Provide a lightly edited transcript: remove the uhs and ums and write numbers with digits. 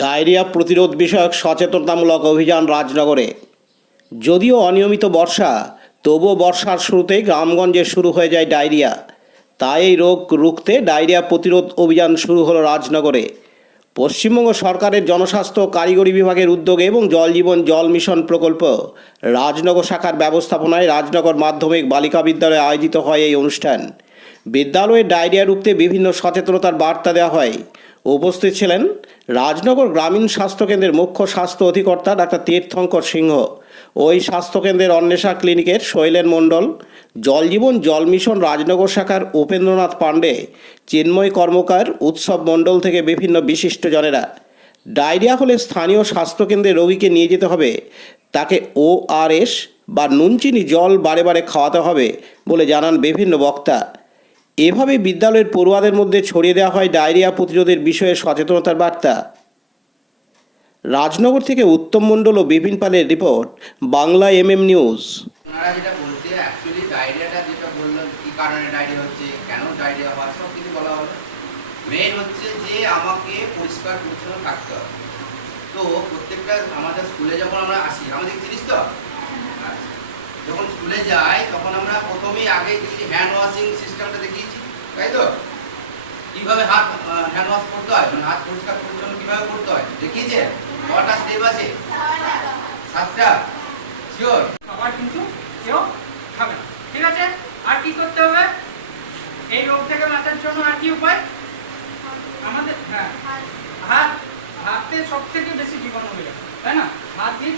Diarrhoea প্রতিরোধ বিষয়ক সচেতনতামূলক অভিযান রাজনগরে। যদিও অনিয়মিত বর্ষা, তবুও বর্ষার শুরুতেই গ্রামগঞ্জে শুরু হয়ে যায় ডায়রিয়া। তাই এই রোগ রুখতে ডায়রিয়া প্রতিরোধ অভিযান শুরু হলো রাজনগরে। পশ্চিমবঙ্গ সরকারের জনস্বাস্থ্য কারিগরি বিভাগের উদ্যোগে এবং জল জীবন জল মিশন প্রকল্প রাজনগর শাখার ব্যবস্থাপনায় রাজনগর মাধ্যমিক বালিকা বিদ্যালয়ে আয়োজিত হয় এই অনুষ্ঠান। বিদ্যালয়ে ডায়রিয়া রুখতে বিভিন্ন সচেতনতার বার্তা দেওয়া হয়। উপস্থিত ছিলেন রাজনগর গ্রামীণ স্বাস্থ্যকেন্দ্রের মুখ্য স্বাস্থ্য অধিকর্তা ডাক্তার তীর্থঙ্কর সিংহ, ওই স্বাস্থ্যকেন্দ্রের অন্বেষা ক্লিনিকের শৈলেন মণ্ডল, জল জীবন জল মিশন রাজনগর শাখার উপেন্দ্রনাথ পাণ্ডে, চিন্ময় কর্মকার, উৎসব মণ্ডল থেকে বিভিন্ন বিশিষ্টজনেরা। ডায়রিয়া হলে স্থানীয় স্বাস্থ্যকেন্দ্রে রোগীকে নিয়ে যেতে হবে, তাকে ORS বা নুনচিনি জল বারে বারে খাওয়াতে হবে বলে জানান বিভিন্ন বক্তা। এভাবে বিদ্যালয়ের পড়ুয়াদের মধ্যে ছড়িয়ে দেওয়া হয় ডায়রিয়া প্রতিরোধের বিষয়ে সচেতনতার বার্তা। রাজনগর থেকে উত্তম মণ্ডল ও বিপিন পালের রিপোর্ট, বাংলা MM নিউজ। ওনারা যেটা বলছে অ্যাকচুয়ালি ডায়রিয়াটা যেটা বললেন কি কারণে ডায়রিয়া হচ্ছে, কেন ডায়রিয়া হয়, সব কিছু বলা হলো। মেইন হচ্ছে যে আমাকে পরিষ্কার পরিচ্ছন্ন থাকতে হবে। তো প্রত্যেকটা আমাদের স্কুলে যখন আমরা আসি, আমাদের চিনিস তো, যখন স্কুলে যাই তখন আমরা প্রথমেই আগে দেখি হ্যান্ড ওয়াশিং সিস্টেমটা দেখিয়েছি, তাই তো? কিভাবে হাত হ্যান্ড ওয়াশ করতে হয়, মানে হাত পরিষ্কার পরিচ্ছন্ন কিভাবে করতে হয় দেখিয়েছে। কটা স্টেপ আছে? 7টা। শিওর? খাবার কিন্তু কেউ খাবে না, ঠিক আছে? আর কি করতে হবে এই রোগ থেকে বাঁচার জন্য? আর কি উপায় আমাদের? হাতে সব থেকে বেশি জীবাণু হয়ে যায়, তাই না? হাত দিয়ে